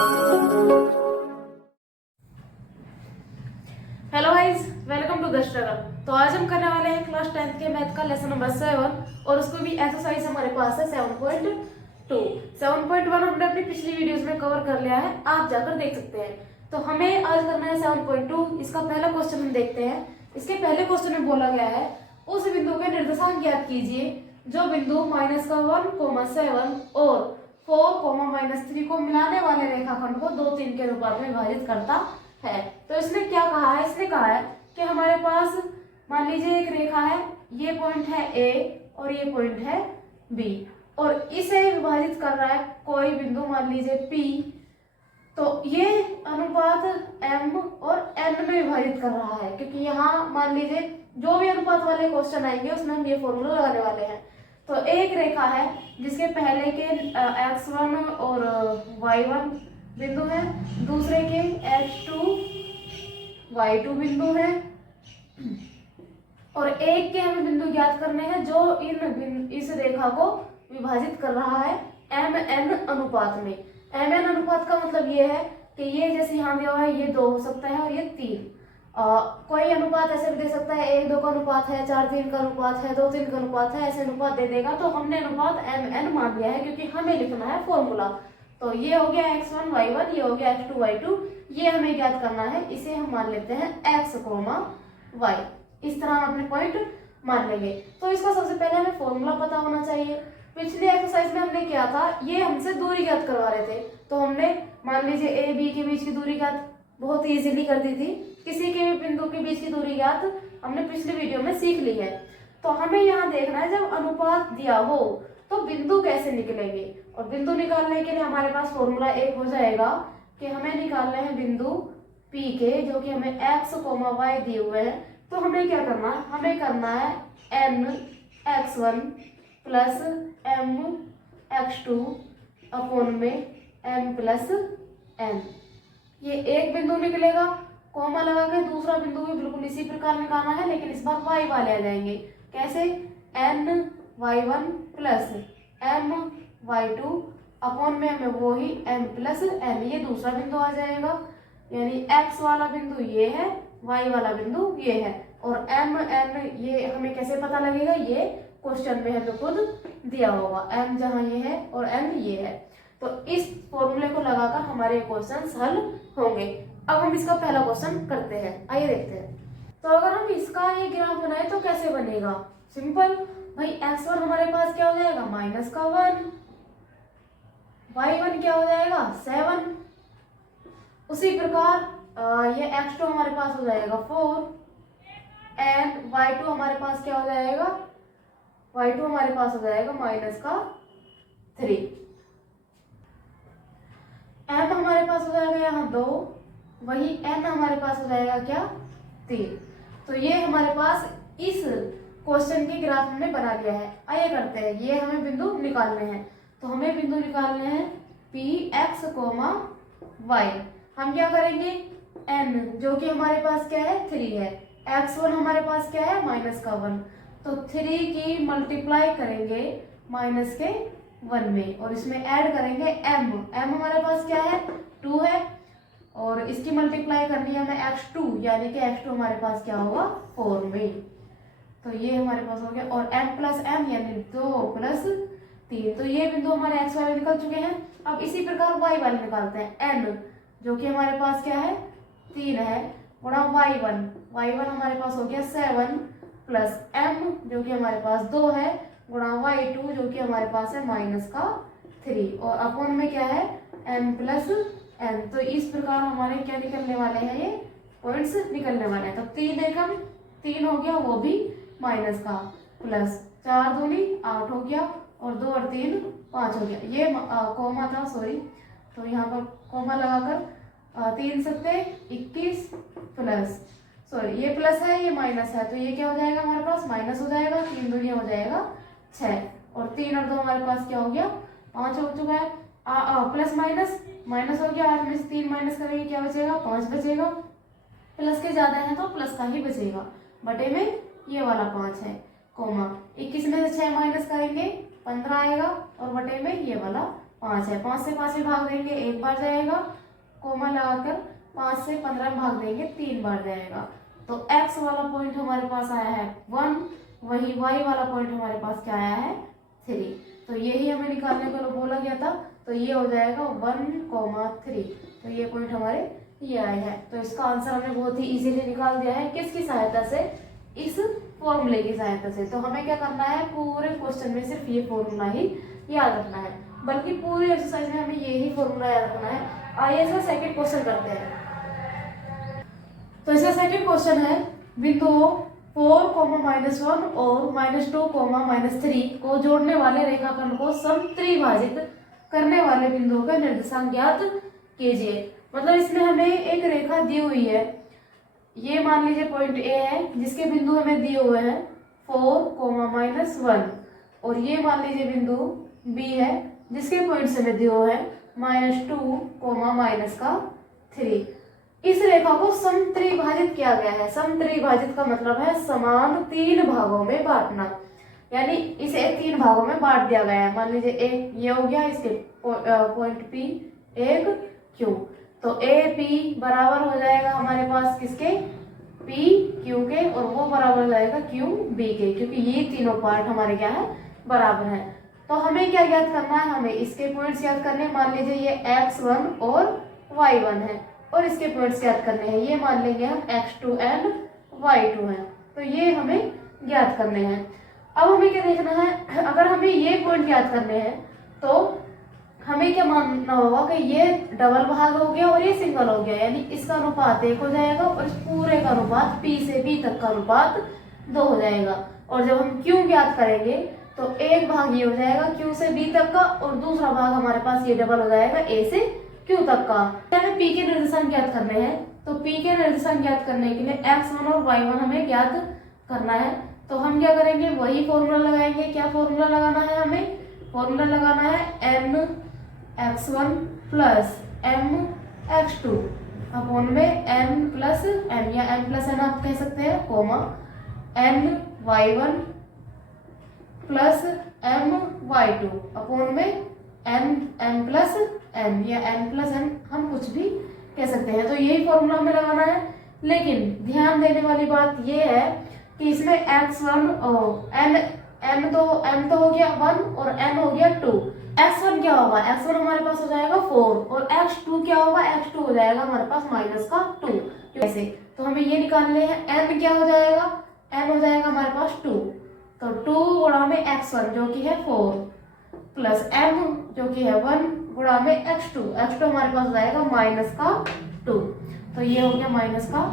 Hello guys, welcome to the struggle. तो आज हम करने वाले हैं क्लास 10th के मैथ का लेसन नंबर 7 और उसको भी एक्सरसाइज हमारे पास है 7.2। 7.1 हमने अपनी पिछली वीडियोस में कवर कर लिया है, आप जाकर देख सकते हैं। तो हमें आज करना है 7.2। इसका पहला क्वेश्चन हम देखते हैं। इसके पहले क्वेश्चन में बोला गया है उस बिंदु के निर्देशांक ज्ञात कीजिए जो बिंदु -1,7 और 4, -3 को मिलाने वाले रेखाखंड को 2-3 के अनुपात में विभाजित करता है। तो इसने क्या कहा है? इसने कहा है कि हमारे पास मान लीजिए एक रेखा है, ये पॉइंट है ए और ये पॉइंट है बी, और इसे विभाजित कर रहा है कोई बिंदु मान लीजिए पी। तो ये अनुपात m और n में विभाजित कर रहा है, क्योंकि यहाँ मान लीजिए जो भी अनुपात वाले क्वेश्चन आएंगे उसमें हम ये फॉर्मूला लगाने वाले हैं। तो एक रेखा है जिसके पहले के x1 और y1 बिंदु है, दूसरे के x2 y2 बिंदु है, और एक के हमें बिंदु ज्ञात करने हैं जो इस रेखा को विभाजित कर रहा है mn अनुपात में। mn अनुपात का मतलब ये है कि ये जैसे यहाँ दिया हुआ है ये 2 हो सकता है और ये 3। कोई अनुपात ऐसे भी दे सकता है, 1-2 का अनुपात है, 4-3 का अनुपात है, 2-3 का अनुपात है, ऐसे अनुपात दे देगा। तो हमने अनुपात mn मान लिया है क्योंकि हमें लिखना है फॉर्मूला। तो ये हो गया x1 y1, ये हो गया x2 y2, ये हमें ज्ञात करना है। इसे हम मान लेते हैं x, y। इस तरह हम अपने पॉइंट मान लेंगे। तो इसका सबसे पहले हमें फॉर्मूला पता होना चाहिए। पिछली एक्सरसाइज में हमने क्या था, ये हमसे दूरी ज्ञात करवा रहे थे, तो हमने मान लीजिए ए बी के बीच की दूरी ज्ञात बहुत इजीली कर दी थी। किसी के भी बिंदु के बीच की दूरी ज्ञात हमने पिछली वीडियो में सीख ली है। तो हमें यहाँ देखना है जब अनुपात दिया हो तो बिंदु कैसे निकलेंगे, और बिंदु निकालने के लिए हमारे पास फॉर्मूला एक हो जाएगा कि हमें निकालने हैं बिंदु P के, जो कि हमें x, y दिए हुए हैं। तो हमें क्या करना है? हमें करना है n x1 plus m x2 upon में m प्लस n। ये एक बिंदु निकलेगा, कॉमा लगा के दूसरा बिंदु भी बिल्कुल इसी प्रकार निकालना है, लेकिन इस बार y वाले आ जाएंगे। कैसे? n y1 plus m y2 upon में हमें वो ही m प्लस n, ये दूसरा बिंदु आ जाएगा। यानी x वाला बिंदु ये है, y वाला बिंदु ये है, और m n ये हमें कैसे पता लगेगा? ये क्वेश्चन में हमें खुद दिया होगा, m जहाँ ये है और n ये है। तो इस फॉर्मूले को लगाकर हमारे क्वेश्चन हल होंगे। अब हम इसका पहला क्वेश्चन करते हैं, आइए देखते हैं। तो अगर हम इसका ये ग्राफ बनाए तो कैसे बनेगा? सिंपल भाई, x1 हमारे पास क्या हो जाएगा? -1, y1 क्या हो जाएगा? 7। उसी प्रकार ये x2 हमारे पास हो जाएगा 4 एंड y2 हमारे पास क्या हो जाएगा? y2 हमारे पास हो जाएगा -3। m हमारे पास हो जाएगा यहाँ 2, वही n हमारे पास हो जाएगा क्या? 3। तो ये हमारे पास इस क्वेश्चन के ग्राफ हमने बना लिया है। आइए करते हैं, ये हमें बिंदु निकालने हैं। तो हमें बिंदु निकालने हैं P x, y। हम क्या करेंगे? n जो कि हमारे पास क्या है? 3 है। x1 हमारे पास क्या है? -1। तो 3 की मल्टीप्लाई करेंगे -1 में, और इसमें ऐड करेंगे m हमारे पास क्या है? 2 है, और इसकी मल्टीप्लाई करनी है हमें x2, यानी कि x2 हमारे पास क्या होगा? 4 में। तो ये हमारे पास हो गया, और m प्लस m यानी 2 प्लस 3। तो ये बिंदु हमारे x वाले निकल चुके हैं। अब इसी प्रकार y वाले निकालते हैं। n जो कि हमारे पास क्या है? 3 है, गुणा y1 हमारे पास हो गया 7 प्लस m जो कि हमारे पास 2 है, गुणा y2 जो कि हमारे पास है -3, और अपॉन में क्या है? m plus n। तो इस प्रकार हमारे क्या निकलने वाले हैं? ये पॉइंट्स निकलने वाले हैं। तो 3 एकम 3 हो गया, वो भी माइनस का, प्लस 4 दूनी 8 हो गया, और 2 और 3 5 हो गया। ये कॉमा था, सॉरी, तो यहाँ पर कॉमा लगाकर 3 सत्ते 21 प्लस, सॉरी ये प्लस है ये माइनस है, तो ये क्या हो जाएगा? हमारे पास माइनस हो जाएगा। 3 दूनी हो जाएगा 6, और 3 और 2 हमारे पास क्या हो गया? 5 हो चुका है। प्लस माइनस हो गया, 8 में से 3 माइनस करेंगे क्या बचेगा? 5 बचेगा। प्लस के ज्यादा है तो प्लस का ही बचेगा, बटे में ये वाला 5 है, कोमा 21 में से 6 माइनस करेंगे 15 आएगा, और बटे में ये वाला 5 है, 5 से 5 में भाग देंगे 1 बार जाएगा, कोमा लगाकर 5 से 15 में भाग देंगे 3 बार जाएगा। तो x वाला पॉइंट हमारे पास आया है 1, वही y वाला पॉइंट हमारे पास क्या आया है 3। तो यही हमें निकालने को बोला गया था। तो ये हो जाएगा 1,3। तो ये पॉइंट हमारे ये आए हैं। तो इसका आंसर हमने बहुत ही इजीली निकाल दिया है। किसकी सहायता से? इस फॉर्मूले की सहायता से। तो हमें क्या करना है, पूरे क्वेश्चन में सिर्फ ये फॉर्मूला ही याद रखना है, बल्कि पूरे एक्सरसाइज में हमें यही फॉर्मूला याद रखना है। आइए इसका सेकंड क्वेश्चन करते हैं। तो इसका सेकंड क्वेश्चन है, बिंदुओं 4,-1 और -2,-3 को जोड़ने वाले रेखाखंड को समत्रिभाजित करने वाले बिंदुओं का निर्देशांक ज्ञात कीजिए। मतलब इसमें हमें एक रेखा दी हुई है, ये मान लीजिए पॉइंट ए है जिसके बिंदु हमें दिए हुए हैं 4,-1, और ये मान लीजिए बिंदु बी है जिसके पॉइंट हमें दिए हुए हैं -2,-3। इस रेखा को समत्रिभाजित किया गया है। समत्रिभाजित का मतलब है समान 3 भागों में बांटना, यानी इसे 3 भागों में बांट दिया गया है। मान लीजिए ए ये हो गया, इसके पॉइंट पी 1 क्यू, तो ए पी बराबर हो जाएगा हमारे पास किसके, पी क्यू के, और वो बराबर हो जाएगा क्यू बी के, क्योंकि ये तीनों पार्ट हमारे क्या है, बराबर है। तो हमें क्या याद करना है, हमें इसके पॉइंट्स याद करने। मान लीजिए ये x1 और y1 है, और इसके पॉइंट्स याद करने हैं, ये मान लेंगे हम x2 एंड y2 है। तो ये हमें याद करने हैं। अब हमें क्या देखना है, अगर हमें ये पॉइंट याद करने हैं तो हमें क्या मानना होगा कि ये डबल भाग हो गया और ये सिंगल हो गया, यानी इसका अनुपात 1 हो जाएगा और इस पूरे का अनुपात p से b तक का अनुपात 2 हो जाएगा। और जब हम q ज्ञात करेंगे तो एक भाग ये हो जाएगा q से b तक का, और दूसरा भाग हमारे पास ये डबल हो जाएगा a से q तक का। हमें p के निर्देशांक ज्ञात करने हैं, तो p के निर्देशांक ज्ञात करने के लिए x1 और y1 हमें ज्ञात करना है। तो हम क्या करेंगे, वही फॉर्मूला लगाएंगे। क्या फॉर्मूला लगाना है हमें? फॉर्मूला लगाना है n(x1) प्लस m(x2) अपॉन में n प्लस m, या n प्लस n आप कह सकते हैं, comma n(y1) plus m(y2) upon में n प्लस n, या n प्लस n हम कुछ भी कह सकते हैं। तो यही फॉर्मूला हमें लगाना है। लेकिन ध्यान देने वाली बात यह है कि इसमें x1 और m तो हो गया 1 और n हो गया 2। x1 क्या होगा, x1 हमारे पास हो जाएगा 4, और x2 क्या होगा, x2 हो जाएगा हमारे पास -2। ऐसे तो हमें ये निकालने हैं, n क्या हो जाएगा, n हो जाएगा हमारे पास 2। तो 2 गुणा में x1 जो कि है 4 प्लस m जो कि है 1 गुणा में x2 हमारे पास हो जाएगा -2। तो ये हो गया -2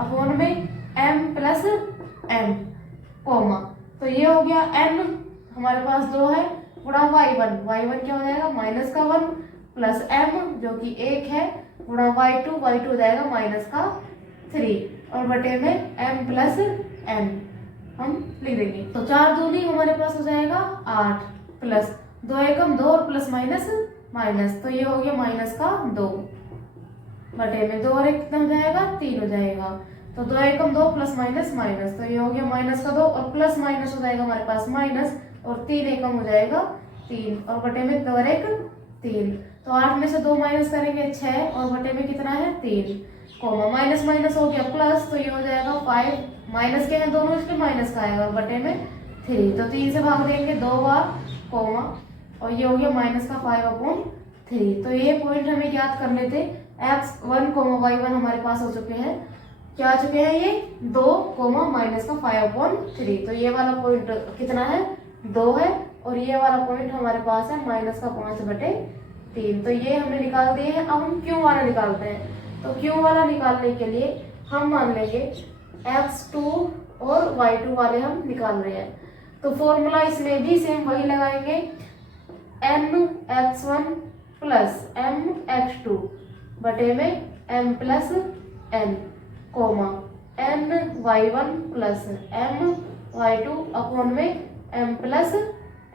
अपॉन में m प्लस n कोमा, तो ये हो गया n हमारे पास 2 है गुणा y1 क्या हो जाएगा -1 प्लस m जो कि 1 है गुणा y2 हो जाएगा -3, और बटे में m प्लस n हम लिख देंगे। तो 4 दूनी हमारे पास हो जाएगा 8 प्लस 2 एकम 2 और प्लस माइनस, तो ये हो गया -2 बटे में 2 और 1 कितना हो जाएगा, 3 हो जाएगा। तो 2 एकम 2 प्लस माइनस, तो ये हो गया -2 और प्लस माइनस हो जाएगा हमारे पास माइनस, और 3 एकम हो जाएगा 3, और बटे में 2 और 1 3। तो 8 में से 2 माइनस करेंगे 6, और बटे में कितना है 3, कोमा माइनस हो गया प्लस, तो ये हो जाएगा 5, माइनस के हैं दोनों इसलिए माइनस का आएगा, और बटे में 3। तो 3 से भाग देंगे 2 बार, कोमा, और ये हो गया -5/3। तो ये पॉइंट हमें याद करने थे। x1, y1 हमारे पास हो चुके हैं, क्या आ चुके हैं ये 2, -5/3। तो ये वाला पॉइंट कितना है, 2 है, और ये वाला पॉइंट हमारे पास है -5/3। तो ये हमने निकाल दिए हैं। अब हम क्यों वाला निकालते हैं। तो क्यों वाला निकालने के लिए हम मान लेंगे x2 और y2 वाले हम निकाल रहे हैं। तो फॉर्मूला इसमें भी सेम वही लगाएंगे, n(x1) प्लस m(x2) बटे में m plus n comma n(y1) plus m(y2) upon में m plus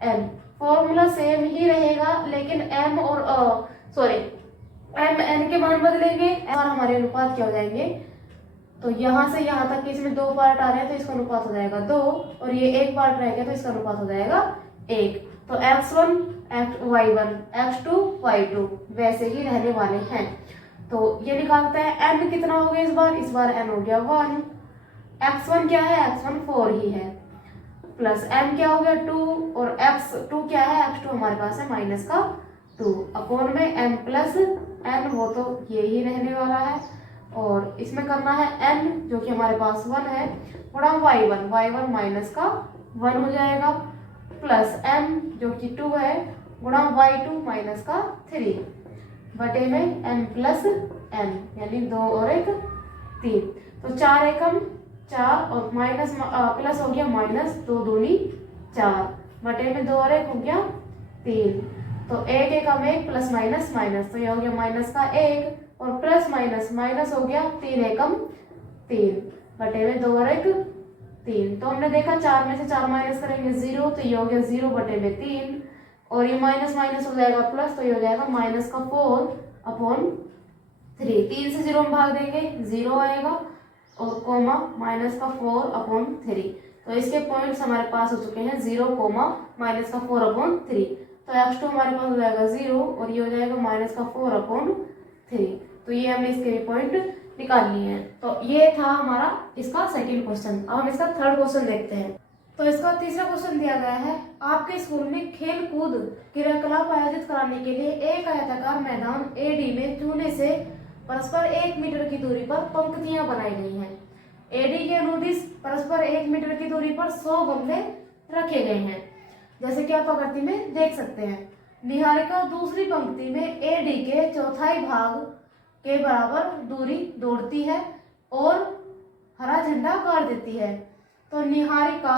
n। Formula same ही रहेगा, लेकिन m और m n के मान बदलेंगे और हमारे अनुपात क्या हो जाएंगे। तो यहाँ से यहाँ तक इसमें 2 पार्ट आ रहे हैं तो इसका अनुपात हो जाएगा 2, और ये 1 पार्ट रह गया तो इसका अनुपात हो जाएगा 1। तो x1 y1 x2 y2 वैसे ही रहने वाले हैं। तो ये निकालते हैं n कितना हो गया इस बार n हो गया 1, x1 क्या है x1 4 ही है, प्लस m क्या हो गया 2 और x2 क्या है x2 हमारे पास है माइनस का 2 अपॉन में m प्लस n वो तो ये ही रहने वाला है और इसमें करना है n जो कि हमारे पास 1 है गुणा y1 माइनस का 1 हो जाएगा प्लस m जो कि 2 है गुणा y2 माइनस का 3 बटे में n प्लस n यानी 2 और 1 3। तो 4 एकम 4 और माइनस प्लस हो गया माइनस 2 दूनी 4 बटे में 2 और 1 हो गया 3। तो 1 एकम 1 प्लस माइनस माइनस तो ये हो गया माइनस का 1 और प्लस माइनस माइनस हो गया 3 एकम 3 बटे में 2 और 1 3। तो हमने देखा 4 में से 4 माइनस करेंगे 0 तो ये हो गया 0 बटे में 3 और ये माइनस माइनस हो जाएगा प्लस तो ये हो जाएगा माइनस का 4 अपॉन 3। 3 से 0 में भाग देंगे 0 आएगा और कोमा माइनस का 4 अपॉन 3। तो इसके पॉइंट्स हमारे पास हो चुके हैं 0 कोमा माइनस का 4 अपॉन 3। तो x2 हमारे पास हो जाएगा 0 और ये हो जाएगा माइनस का 4 अपॉन 3। तो ये हमने इसके भी पॉइंट निकाल लिए हैं। तो ये था हमारा इसका सेकंड क्वेश्चन। अब हम इसका थर्ड क्वेश्चन देखते हैं। तो इसका तीसरा क्वेश्चन दिया गया है आपके स्कूल में खेल कूद क्रियाकलाप आयोजित कराने के लिए एक आयताकार मैदान एडी में चूने से परस्पर 1 मीटर की दूरी पर पंक्तियां बनाई गई हैं। एडी के अनुदिश परस्पर 1 मीटर की दूरी पर 100 गमले रखे गए हैं जैसे कि आप आकृति में देख सकते हैं। निहारिका दूसरी पंक्ति में एडी के चौथाई भाग के बराबर दूरी दौड़ती है और हरा झंडा गाड़ देती है। तो निहारिका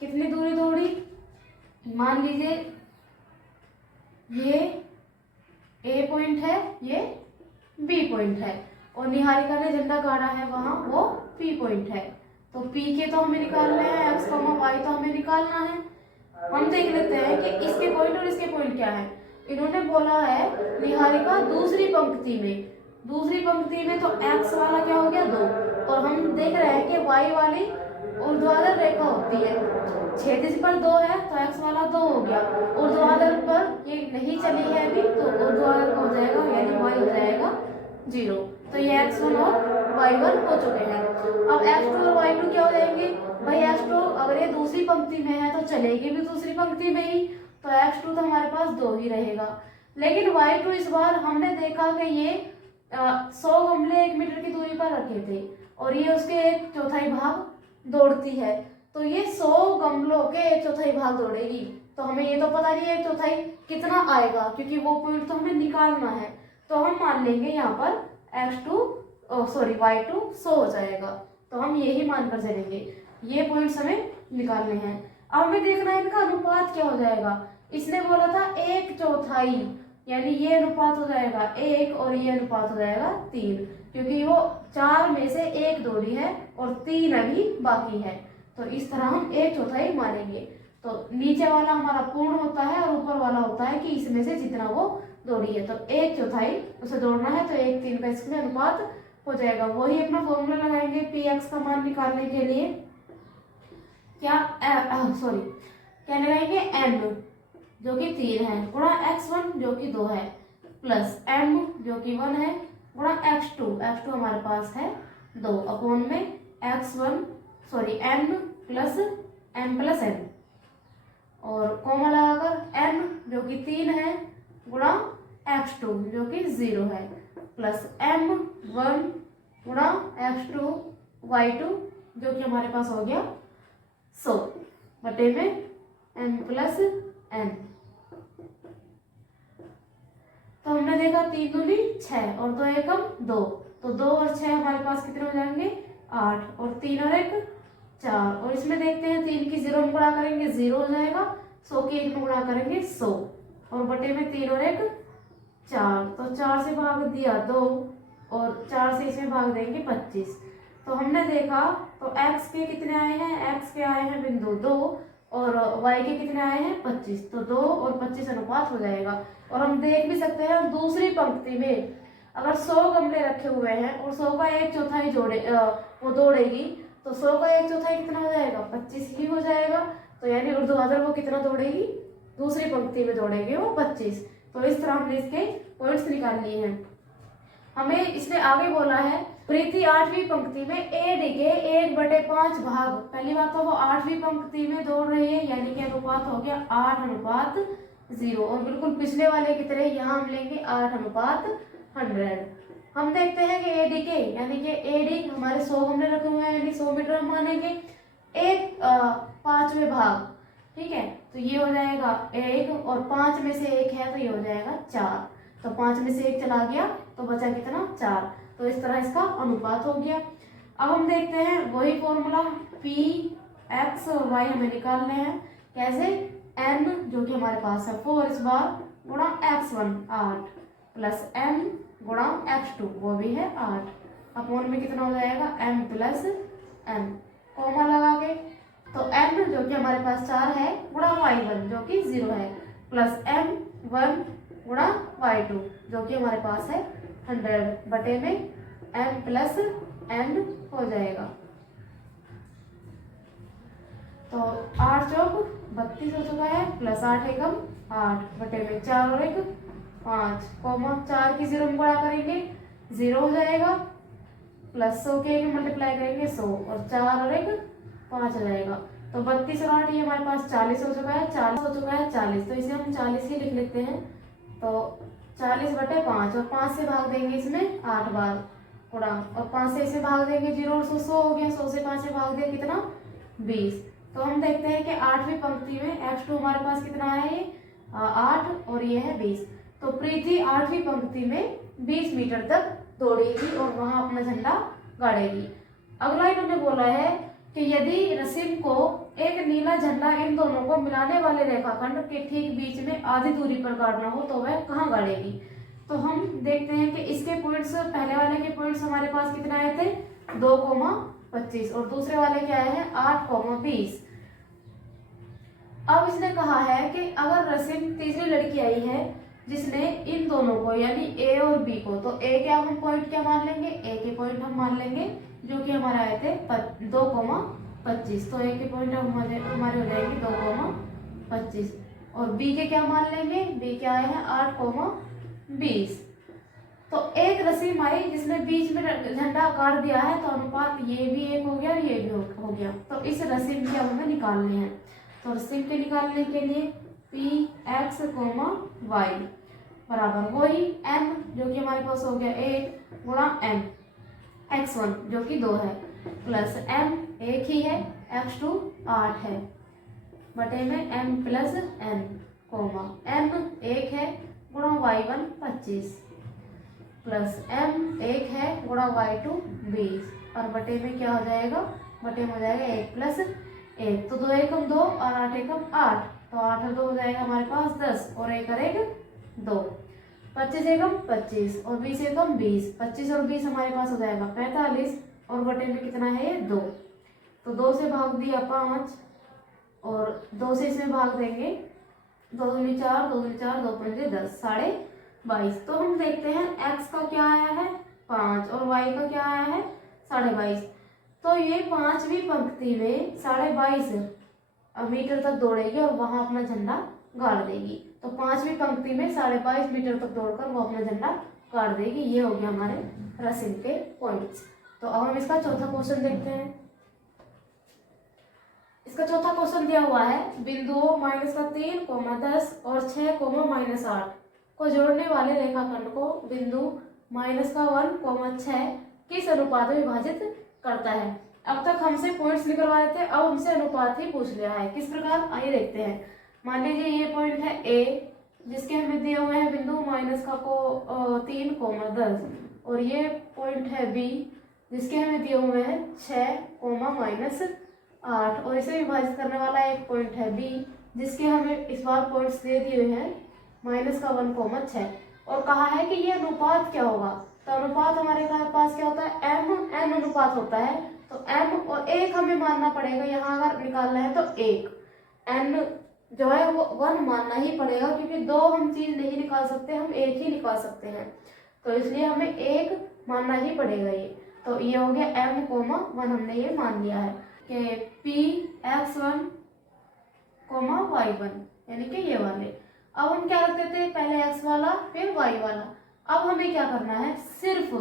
कितनी दूरी दौड़ी, मान लीजिए ये ए पॉइंट है ये बी पॉइंट है और निहारिका ने झंडा गाड़ा है वहां वो पी पॉइंट है। तो पी के तो हमें निकालना है एक्स वाई तो हमें निकालना है। हम देख लेते हैं कि इसके पॉइंट और इसके पॉइंट क्या है। इन्होंने बोला है निहारिका दूसरी पंक्ति में तो x वाला क्या हो गया 2 और हम देख रहे हैं कि y वाली ऊर्ध्वाधर रेखा होती है, क्षैतिज पर 2 है तो x वाला 2 हो गया, ऊर्ध्वाधर पर ये नहीं चली है अभी तो ऊर्ध्वाधर का हो जाएगा यानी y हो जाएगा 0। तो ये x1 और y1 हो चुके हैं। अब x2 और y2 क्या हो जाएंगे भाई, x2 अगर ये दूसरी पंक्ति में है तो चलेगी भी दूसरी पंक्ति में ही तो x2 तो हमारे पास 2 ही रहेगा। लेकिन y2 इस बार हमने देखा कि ये 100 गमले 1 मीटर की दूरी पर रखे थे और ये उसके 1/4 भाग दौड़ती है तो ये 100 गमलों के 1/4 भाग दौड़ेगी। तो हमें ये तो पता नहीं है 1/4 कितना आएगा क्योंकि वो पॉइंट तो हमें निकालना है। तो हम मान लेंगे यहाँ पर y2 100 हो जाएगा तो हम यही मानकर चलेंगे, ये पॉइंट्स हमें निकालने हैं। अब हमें देखना है इनका अनुपात क्या हो जाएगा। इसने बोला था 1/4 यानी ये अनुपात हो जाएगा 1 और ये अनुपात हो जाएगा 3 क्योंकि वो 4 में से 1 दूरी है और 3 अभी बाकी है। तो इस तरह हम 1/4 मानेंगे। तो नीचे वाला हमारा पूर्ण होता है और ऊपर वाला होता है कि इसमें से जितना वो दौड़ी है। तो 1/4 उसे दौड़ना है तो 1/3 का इसमें अनुपात हो जाएगा। वही अपना फॉर्मूला लगाएंगे px का मान निकालने के लिए क्या लगाएंगे n जो कि 3 है गुणा x1 जो कि 2 है प्लस m जो कि 1 है गुणा x2 हमारे पास है 2 अपॉन में n प्लस n और कोमा लगाकर n जो कि 3 है गुणा x2 जो कि 0 है प्लस m1 गुणा x2 y2 जो कि हमारे पास हो गया 100 बटे में m प्लस n। तो हमने देखा 3 दूनी 6 और 2 एकम 2 तो 2 और 6 हमारे पास कितने हो जाएंगे 8 और 3 और 1 4 और इसमें देखते हैं 3 की 0 में गुणा करेंगे 0 हो जाएगा, 100 की 1 में गुणा करेंगे 100 और बटे में 3 और 1 4 तो 4 से भाग दिया 2 और 4 से इसमें भाग देंगे 25। तो हमने देखा तो x के कितने आए हैं, x के आए हैं बिंदु 2 और y के कितने आए हैं 25 तो 2 और 25 अनुपात हो जाएगा। और हम देख भी सकते हैं दूसरी पंक्ति में अगर 100 गमले रखे हुए हैं और 100 का 1/4 वो दौड़ेगी तो 100 का 1/4 कितना हो जाएगा 25 ही हो जाएगा। तो यानी ऊर्ध्वाधर वो कितना दौड़ेगी दूसरी पंक्ति में दौड़ेंगे वो 25। तो इस तरह हमने इसके पॉइंट्स निकाल लिए हैं। हमें इसने आगे बोला है प्रीति 8वीं पंक्ति में एडी के 1/5 भाग। पहली बात तो वो 8वीं पंक्ति में दौड़ रही है, यानी कि अनुपात हो गया 8:0। और बिल्कुल पिछले वाले की तरह यहाँ हम लेंगे 8:100। हम देखते हैं कि एडी के यानी कि एडी हमारे 100 हमने रखे हुए हैं, यानी 100 मीटर हम मानेंगे। 1/5 भाग, ठीक है, तो ये हो जाएगा 1 और 5 में से 1 है तो ये हो जाएगा 4। तो 5 में से 1 चला गया तो बचा कितना 4। तो इस तरह इसका अनुपात हो गया। अब हम देखते हैं वही फॉर्मूला P, X और Y हमें निकालने हैं। कैसे? N जो कि हमारे पास है 4 इस बार गुणा X1 8 प्लस M गुणा X2 वो भी है 8 अपॉन में कितना हो जाएगा M प्लस N कोमा लगा के। तो M जो कि हमारे पास 4 है गुणा Y1 जो कि 0 है प्लस M1 गुणा Y2 जो कि हमारे पास है 100 बटे में M प्लस N हो जाएगा। तो 8 चौक 32 हो चुका है प्लस 8 एकम 8 बटे में 4 और 1 5 कोमा 4 की 0 में गुणा करेंगे 0 हो जाएगा प्लस 100 के मल्टीप्लाई करेंगे 100 और 4 और 1 5 हो जाएगा। तो 32 और 8 ये हमारे पास 40 हो चुका है 40 हो चुका है 40। तो इसे हम 40 ही लिख लेते हैं। तो 40 बटे 5 और 5 से भाग देंगे इसमें 8 बार गुणा और 5 से इसे भाग देंगे 0 और 100 हो गया। 100 से 5 से भाग दिया कितना 20। तो हम देखते हैं कि 8वीं पंक्ति में X2 हमारे पास कितना है ये 8 और ये है 20। तो प्रीति 8वीं पंक्ति में 20 मीटर तक दौड़ेगी और वहां अपना झंडा गाड़ेगी। अगला इन्होंने बोला है कि यदि रसीम को एक नीला झंडा इन दोनों को मिलाने वाले रेखाखंड के ठीक बीच में आधी दूरी पर गाड़ना हो तो वह कहाँ गाड़ेगी। तो हम देखते हैं कि इसके पॉइंट्स पहले वाले के पॉइंट्स हमारे पास कितने आए थे 2,25 और दूसरे वाले क्या आए हैं 8,20। अब इसने कहा है कि अगर रसीम तीसरी लड़की आई है जिसने इन दोनों को यानी ए और बी को, तो ए के हम पॉइंट क्या मान लेंगे ए के पॉइंट हम मान लेंगे जो कि हमारे आए थे 2,25। तो ए के पॉइंट हमारे हो जाएंगे 2,25 और बी के क्या मान लेंगे बी के आए हैं 8,20। तो एक रसीम आई जिसने बीच में झंडा गाड़ दिया है तो अनुपात ये भी 1 हो गया और ये भी हो गया। तो इस रसीम के हमें निकालने हैं। तो रसीम के निकालने के लिए P X, Y बराबर वही M जो कि हमारे पास हो गया 1 गुणा M X1 जो कि 2 है प्लस M 1 ही है X2 8 है बटे में M plus N comma M 1 है गुणा Y1 25 प्लस M 1 है गुणा Y2 20 और बटे में क्या हो जाएगा बटे में हो जाएगा 1 प्लस 1। तो 2 एकम 2 और 8 एकम 8 तो 8 और 2 हो जाएगा हमारे पास 10 और 1 और 1 2 25 एकम 25 और 20 एकम 20 25 और 20 हमारे पास हो जाएगा 45 और बटे में कितना है ये 2। तो 2 से भाग दिया 5 और 2 से इसमें भाग देंगे 2 दूनी 4 2 दूनी 4 2 पंजे 10 22। तो हम देखते हैं x का क्या आया है 5 और y का क्या आया है 22। तो ये 5वीं पंक्ति में 22.5 मीटर तक दौड़ेगी और वहां अपना झंडा गाड़ देगी। तो 5वीं पंक्ति में 22.5 मीटर तक दौड़कर वो अपना झंडा गाड़ देगी। ये हो गया हमारे रसीम के पॉइंट्स। तो अब हम इसका चौथा क्वेश्चन देखते हैं। इसका चौथा क्वेश्चन दिया हुआ है बिंदुओं -3, 10 और 6, -8 को जोड़ने वाले रेखाखंड को बिंदु -1, 6 किस अनुपात में विभाजित करता है। अब तक हमसे पॉइंट्स निकलवा रहे थे, अब हमसे अनुपात ही पूछ लिया है। किस प्रकार आइए देखते हैं। मान लीजिए ये पॉइंट है ए जिसके हमें दिए हुए हैं बिंदु -3, 10 और ये पॉइंट है बी जिसके हमें दिए हुए हैं 6, -8 और इसे विभाजित करने वाला एक पॉइंट है बी जिसके हमें इस बार पॉइंट्स दे दिए हैं -1, 6 और कहा है कि ये अनुपात क्या होगा। तो अनुपात हमारे पास क्या होता है m n अनुपात होता है। तो m और 1 हमें मानना पड़ेगा। यहाँ अगर निकालना है तो 1 n जो है वो 1 मानना ही पड़ेगा क्योंकि 2 हम चीज नहीं निकाल सकते, हम 1 ही निकाल सकते हैं। तो इसलिए हमें 1 मानना ही पड़ेगा ये। तो ये हो गया m, 1 हमने ये मान लिया है कि P X1, Y1 यानी कि ये वाले। अब हम क्या रखते थे, पहले x वाला फिर y वाला। अब हमें क्या करना है, सिर्फ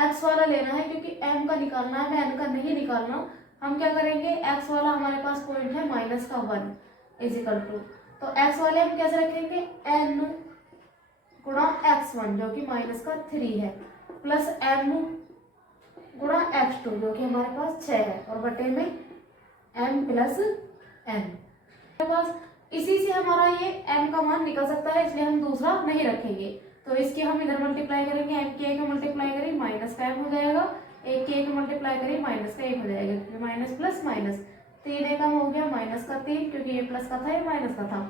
x वाला लेना है क्योंकि m का निकालना है, मैं n का नहीं निकालना। हम क्या करेंगे, x वाला हमारे पास पॉइंट है -1 इजिकल टू, तो x वाले हम कैसे रखेंगे, n गुणा x1 जो कि -3 है, प्लस m गुणा x2 जो कि हमारे पास 6 है, और बटे में m प्लस n। हमारे पास इसी से हमारा ये m का मान निकल सकता है, इसलिए हम दूसरा नहीं रखेंगे। तो इसकी हम इधर मल्टीप्लाई करेंगे, m के एक मल्टीप्लाई करें माइनस का m हो जाएगा, एक के एक मल्टीप्लाई करें माइनस का 1 हो जाएगा, क्योंकि माइनस प्लस माइनस, 3 एकम हो गया -3 क्योंकि ये प्लस का था ये माइनस का था,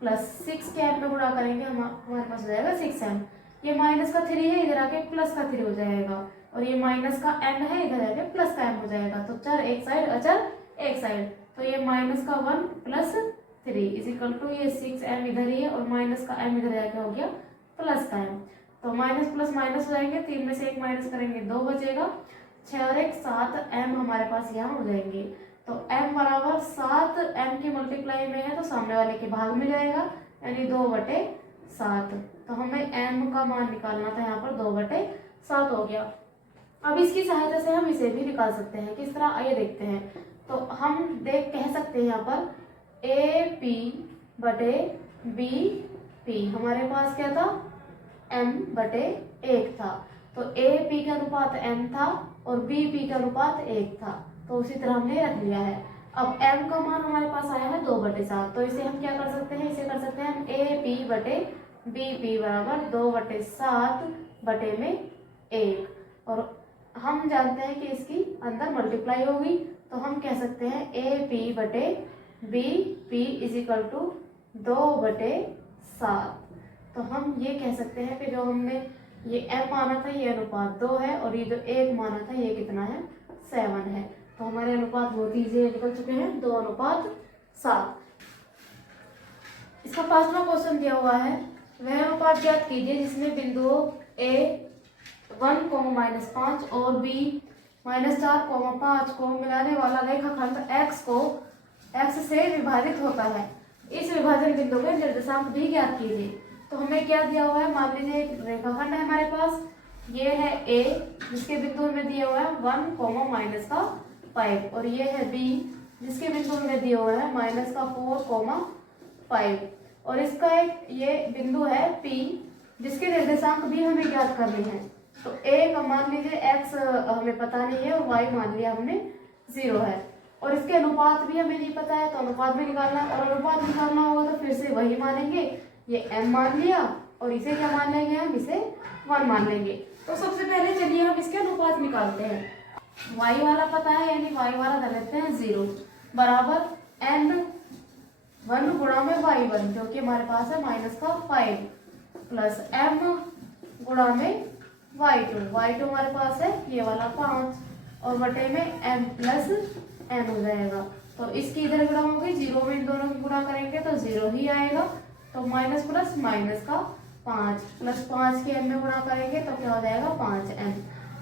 प्लस 6 के m में गुणा करेंगे हमारे पास हो जाएगा 6m। ये माइनस का 3 है, इधर आके प्लस का 3 हो जाएगा, और ये माइनस का n है, इधर आके प्लस का m हो जाएगा। तो चर एक साइड, अचर एक साइड, तो ये माइनस का 1 प्लस 3 इजिकल टू ये 6m इधर ही है, और माइनस का m इधर आके हो गया प्लस का m। तो माइनस प्लस माइनस हो जाएंगे, 3 में से 1 माइनस करेंगे 2 बचेगा, 6 और 1 7 m हमारे पास यहाँ हो जाएंगे। तो m बराबर 7 m की मल्टीप्लाई में है तो सामने वाले के भाग में जाएगा, यानी 2/7। तो हमें m का मान निकालना था, यहाँ पर 2/7 हो गया। अब इसकी सहायता से हम इसे भी निकाल सकते हैं, किस तरह आइए देखते हैं। तो हम कह सकते हैं यहाँ पर AP बटे BP, हमारे पास क्या था, m/1 था, तो AP का अनुपात m था और BP का अनुपात 1 था, तो उसी तरह हमने रख लिया है। अब m का मान हमारे पास आया है 2/7, तो इसे हम क्या कर सकते हैं, इसे कर सकते हैं हम AP बटे BP बराबर 2/7 बटे में 1, और हम जानते हैं कि इसकी अंदर मल्टीप्लाई होगी, तो हम कह सकते हैं AP बटे BP इजिकल टू 2/7। तो हम ये कह सकते हैं कि जो हमने ये m माना था ये अनुपात 2 है, और ये जो 1 माना था ये कितना है, 7 है। तो हमारे अनुपात बहुत ईजी निकल चुके हैं, 2:7। इसका 5वां क्वेश्चन दिया हुआ है, वह अनुपात ज्ञात कीजिए जिसमें बिंदुओं A 1, -5 और B -4, 5 को मिलाने वाला रेखाखंड x को x से विभाजित होता है। इस विभाजन बिंदु के निर्देशांक भी ज्ञात कीजिए। तो हमें क्या दिया हुआ है, मान लीजिए एक रेखाखंड है हमारे पास, ये है A जिसके बिंदु में दिया हुआ है 1, -5, और ये है B जिसके बिंदु में दिया हुआ है -4, 5, और इसका एक ये बिंदु है P जिसके निर्देशांक भी हमें ज्ञात करने हैं। तो A का मान लीजिए x हमें पता नहीं है, और y मान लिया हमने 0 है, और इसके अनुपात भी हमें नहीं पता है, तो अनुपात में निकालना है, और अनुपात निकालना होगा तो फिर से वही मानेंगे, ये m मान लिया, और इसे क्या मान लेंगे, हम इसे 1 मान लेंगे। तो सबसे पहले चलिए हम इसके अनुपात निकालते हैं। y वाला पता है, यानी y वाला धर लेते हैं 0 बराबर n1 गुणा में y1 जो कि हमारे पास है -5, प्लस m गुणा में y2 हमारे पास है ये वाला 5, और बटे में m प्लस n हो जाएगा। तो इसकी इधर गुणा होगी, 0 में इन दोनों की गुणा करेंगे तो 0 ही आएगा, तो माइनस प्लस माइनस का 5, प्लस 5 के m में गुणा करेंगे तो क्या हो जाएगा 5m,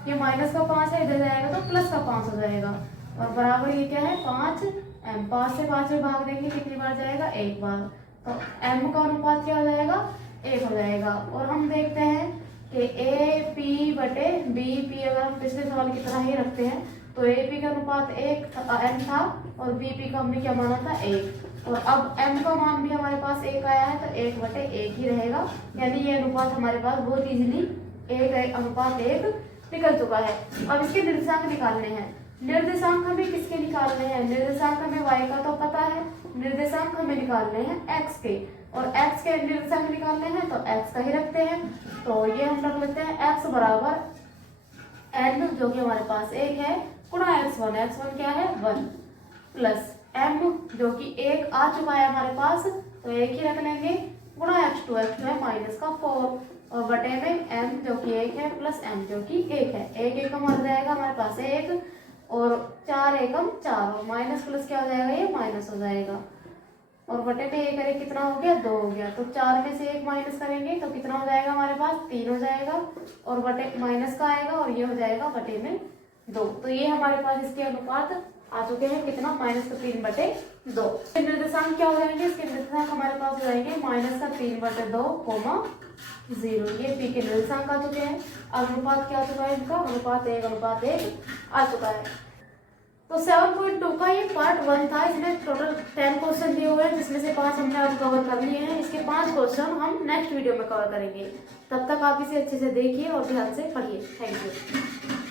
ये माइनस का 5 है, इधर जाएगा तो प्लस का 5 हो जाएगा, और बराबर ये क्या है 5m। 5 से 5 में भाग देंगे कितनी बार जाएगा, 1 बार, तो m का अनुपात क्या हो जाएगा, 1 हो जाएगा। और हम देखते हैं कि AP बटे BP अगर हम पिछले सवाल की तरह ही रखते हैं तो AP का अनुपात 1 m था, और BP का हमने क्या माना था 1, और अब m का मान भी हमारे पास 1 आया है, तो 1/1 ही रहेगा, यानी ये अनुपात हमारे पास बहुत इजीली 1:1 निकल चुका है। अब इसके निर्देशांक निकालने हैं। निर्देशांक हमें किसके निकालने हैं, निर्देशांक हमें y का तो पता है, निर्देशांक हमें निकालने हैं x के, और x के निर्देशांक निकालने हैं तो x का ही रखते हैं। तो ये हम रख लेते हैं x बराबर n जो कि हमारे पास 1 है गुणा x1 क्या है 1, प्लस m जो कि 1 आ चुका है हमारे पास तो 1 ही रख लेंगे, गुणा x2 है -4, और बटे में m जो कि 1 है प्लस m जो कि 1 है, 1 एकम आ जाएगा हमारे पास 1, और 4 एकम 4, और माइनस प्लस क्या हो जाएगा, ये माइनस हो जाएगा, और बटे में 1 करें कितना हो गया 2 हो गया, तो 4 में से 1 माइनस करेंगे तो कितना हो जाएगा हमारे पास 3 हो जाएगा, और बटे माइनस का आएगा और ये हो जाएगा बटे में 2। तो ये हमारे पास इसके अनुपात आ चुके हैं कितना, -3/2। इसके निर्देशांक क्या हो जाएंगे, इसके निर्देशांक हमारे पास हो जाएंगे -3/2, 0। ये पी के निर्देशांक आ चुके हैं। अनुपात क्या आ चुका है इनका, अनुपात 1:1 आ चुका है। तो 7.2 का ये पार्ट 1 था। इसमें टोटल 10 क्वेश्चन दिए हुए हैं, जिसमें से 5 हमने आज कवर कर लिए हैं। इसके 5 क्वेश्चन हम नेक्स्ट वीडियो में कवर करेंगे। तब तक आप इसे अच्छे से देखिए और ध्यान से पढ़िए। Thank you.